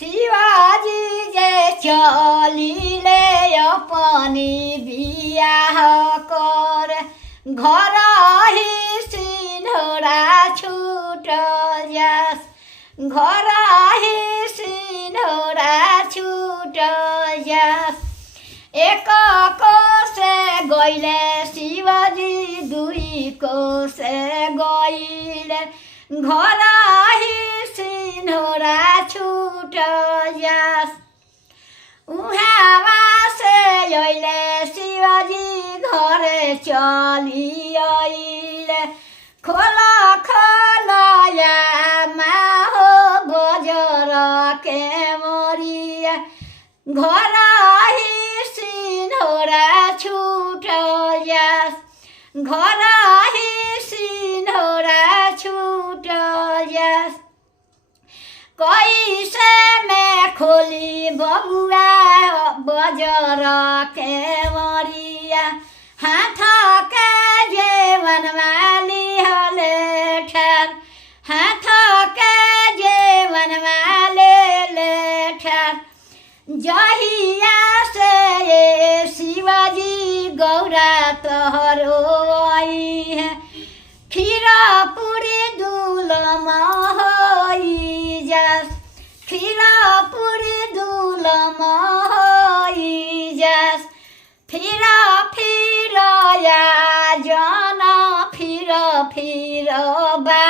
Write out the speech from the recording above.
शिवाजी जे चलिले अपनी बियाह कर घर ही सिन्होरा छूट जास घर ही सिन्होरा छूट जास एक को से गईले शिवाजी दुई को से गईले घर ही सिन्होरा छूट जास उहाँवा से अइले शिवाजी घरे चली अइले खोल खोल यामा हो बजर के मरिया घर ही सिन्होरा छूट जास घर ही सिन्होरा छूट जास कैसे में खोली बबुआ बजर के मरिया हाथ के जेवन माली हले ठार हाथ के जेवन माले ले ठार जहिया से शिवाजी गौरा तोहरो आई है खीरापुरी दुलम होई जास खीरापुरी दुलम होई जास फिर फिर या जन फिर फिर बा